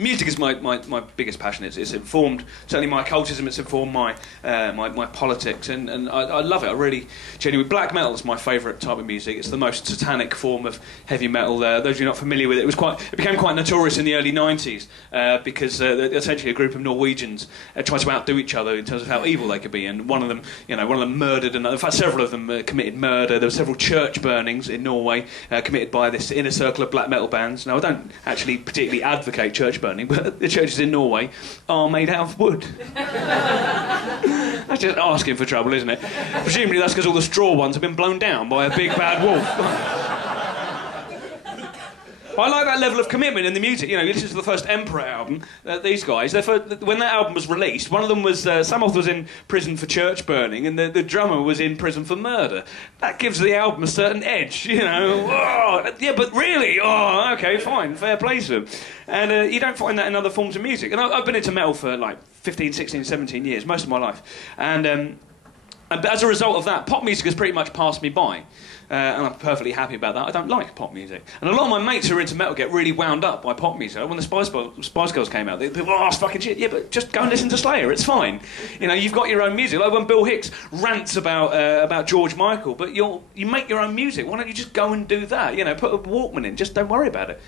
music is my biggest passion. It's informed, certainly my occultism, it's informed my politics, and I love it. I really, genuinely, black metal is my favourite type of music. It's the most satanic form of heavy metal. Those of you not familiar with it, it became quite notorious in the early 90s because essentially a group of Norwegians tried to outdo each other in terms of how evil they could be, and one of them murdered another. In fact, several of them committed murder. There were several church burnings in Norway committed by this inner circle of black metal bands. Now, I don't actually particularly advocate church burning, but the churches in Norway are made out of wood. That's just asking for trouble, isn't it? Presumably that's because all the straw ones have been blown down by a big bad wolf. I like that level of commitment in the music. You know, you listen to the first Emperor album, these guys, when that album was released, one of them was, Samoth was in prison for church burning, and the drummer was in prison for murder. That gives the album a certain edge, you know. Oh, yeah, but really? Oh, okay, fine, fair play to them. And you don't find that in other forms of music. And I've been into metal for like 15, 16, 17 years, most of my life. And as a result of that, pop music has pretty much passed me by. And I'm perfectly happy about that. I don't like pop music. And a lot of my mates who are into metal get really wound up by pop music. When the Spice Girls came out, they were, oh, it's fucking shit. Yeah, but just go and listen to Slayer, it's fine. You know, you've got your own music. Like when Bill Hicks rants about George Michael, but you make your own music. Why don't you just go and do that? You know, put a Walkman in, just don't worry about it.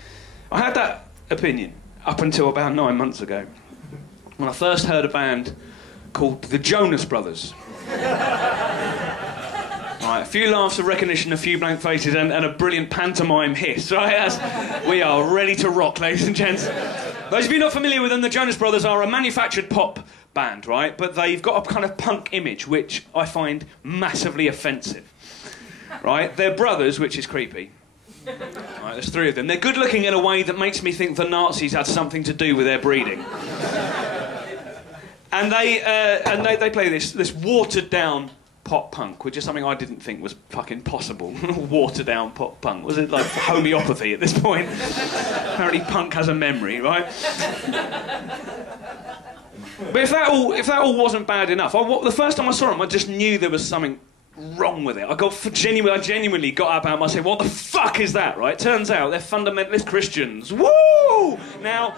I had that opinion up until about 9 months ago, when I first heard a band called the Jonas Brothers. Right, a few laughs of recognition, a few blank faces, and a brilliant pantomime hiss. Right, we are ready to rock, ladies and gents. Those of you not familiar with them, the Jonas Brothers are a manufactured pop band, right? But they've got a kind of punk image, which I find massively offensive. Right, they're brothers, which is creepy. Right, there's three of them. They're good looking in a way that makes me think the Nazis had something to do with their breeding. And they play this watered down pop punk, which is something I didn't think was fucking possible. Watered down pop punk. Was it like homeopathy at this point? Apparently punk has a memory, right? But if that all wasn't bad enough, the first time I saw them, I just knew there was something wrong with it. I genuinely got up out of myself. What the fuck is that, right? Turns out they're fundamentalist Christians. Woo! Now,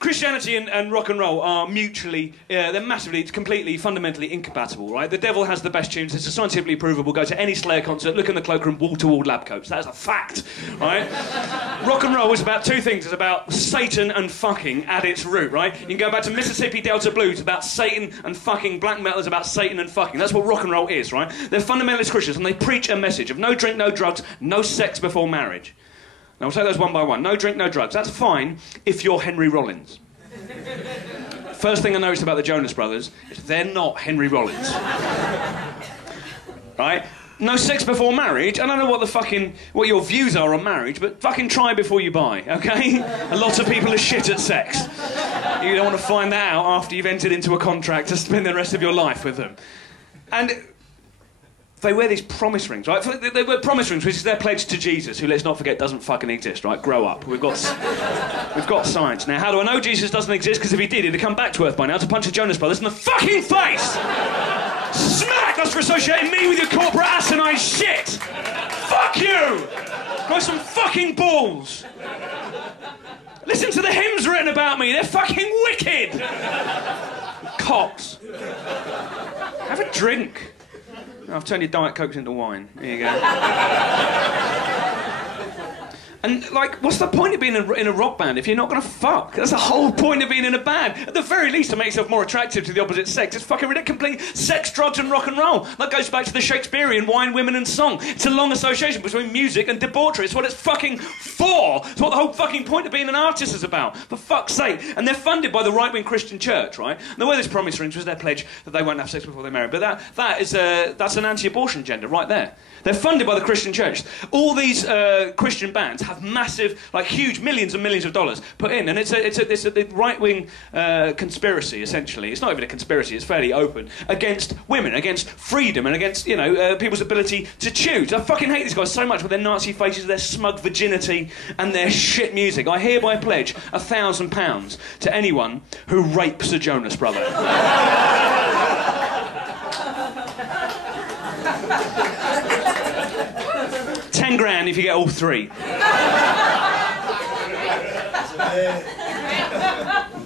Christianity and rock and roll are mutually, they're massively, completely, fundamentally incompatible, right? The devil has the best tunes, it's scientifically provable, go to any Slayer concert, look in the cloakroom, wall-to-wall lab coats, that's a fact, right? Rock and roll is about two things, it's about Satan and fucking at its root, right? You can go back to Mississippi Delta Blues, it's about Satan and fucking, black metal is about Satan and fucking, that's what rock and roll is, right? They're fundamentalist Christians and they preach a message of no drink, no drugs, no sex before marriage. Now, we'll take those one by one. No drink, no drugs. That's fine if you're Henry Rollins. First thing I noticed about the Jonas Brothers is they're not Henry Rollins. Right? No sex before marriage. I don't know what your views are on marriage, but fucking try before you buy, okay? A lot of people are shit at sex. You don't want to find that out after you've entered into a contract to spend the rest of your life with them. And they wear these promise rings, right? They wear promise rings, which is their pledge to Jesus, who, let's not forget, doesn't fucking exist, right? Grow up. We've got science. Now, how do I know Jesus doesn't exist? Because if he did, he'd have come back to Earth by now to punch the Jonas Brothers in the fucking face! Smack! That's for associating me with your corporate asinine shit! Fuck you! Got some fucking balls! Listen to the hymns written about me, they're fucking wicked! Cocks. Have a drink. I've turned your Diet Cokes into wine. There you go. And, like, what's the point of being in a rock band if you're not going to fuck? That's the whole point of being in a band. At the very least, to make yourself more attractive to the opposite sex. It's fucking ridiculous. Sex, drugs and rock and roll. That goes back to the Shakespearean wine, women and song. It's a long association between music and debauchery. It's what it's fucking for. It's what the whole fucking point of being an artist is about. For fuck's sake. And they're funded by the right-wing Christian church, right? And they wear this promise rings was their pledge that they won't have sex before they're married. But that's an anti-abortion agenda right there. They're funded by the Christian church. All these Christian bands have massive, like huge, millions and millions of dollars put in, and it's a right-wing conspiracy, essentially. It's not even a conspiracy, it's fairly open, against women, against freedom, and against, you know, people's ability to choose. I fucking hate these guys so much with their Nazi faces, their smug virginity, and their shit music. I hereby pledge £1,000 to anyone who rapes a Jonas Brother. 10 grand if you get all three.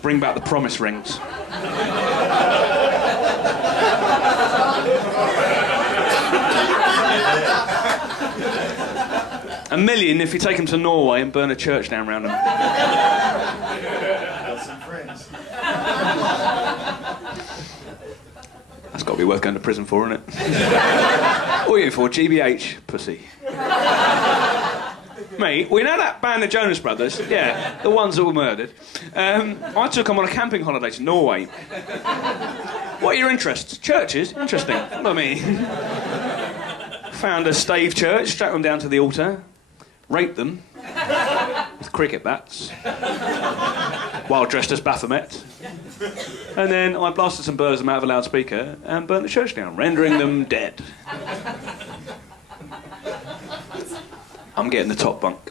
Bring back the promise rings. $1 million if you take them to Norway and burn a church down round them. Got some friends. That's got to be worth going to prison for, isn't it? What are you for? GBH, pussy. Mate, we know that band, the Jonas Brothers? Yeah, the ones that were murdered. I took them on a camping holiday to Norway. What are your interests? Churches? Interesting. Not me. Found a stave church, strapped them down to the altar, raped them with cricket bats while dressed as Baphomet. And then I blasted some Burzum out of a loudspeaker and burnt the church down, rendering them dead. I'm getting the top bunk.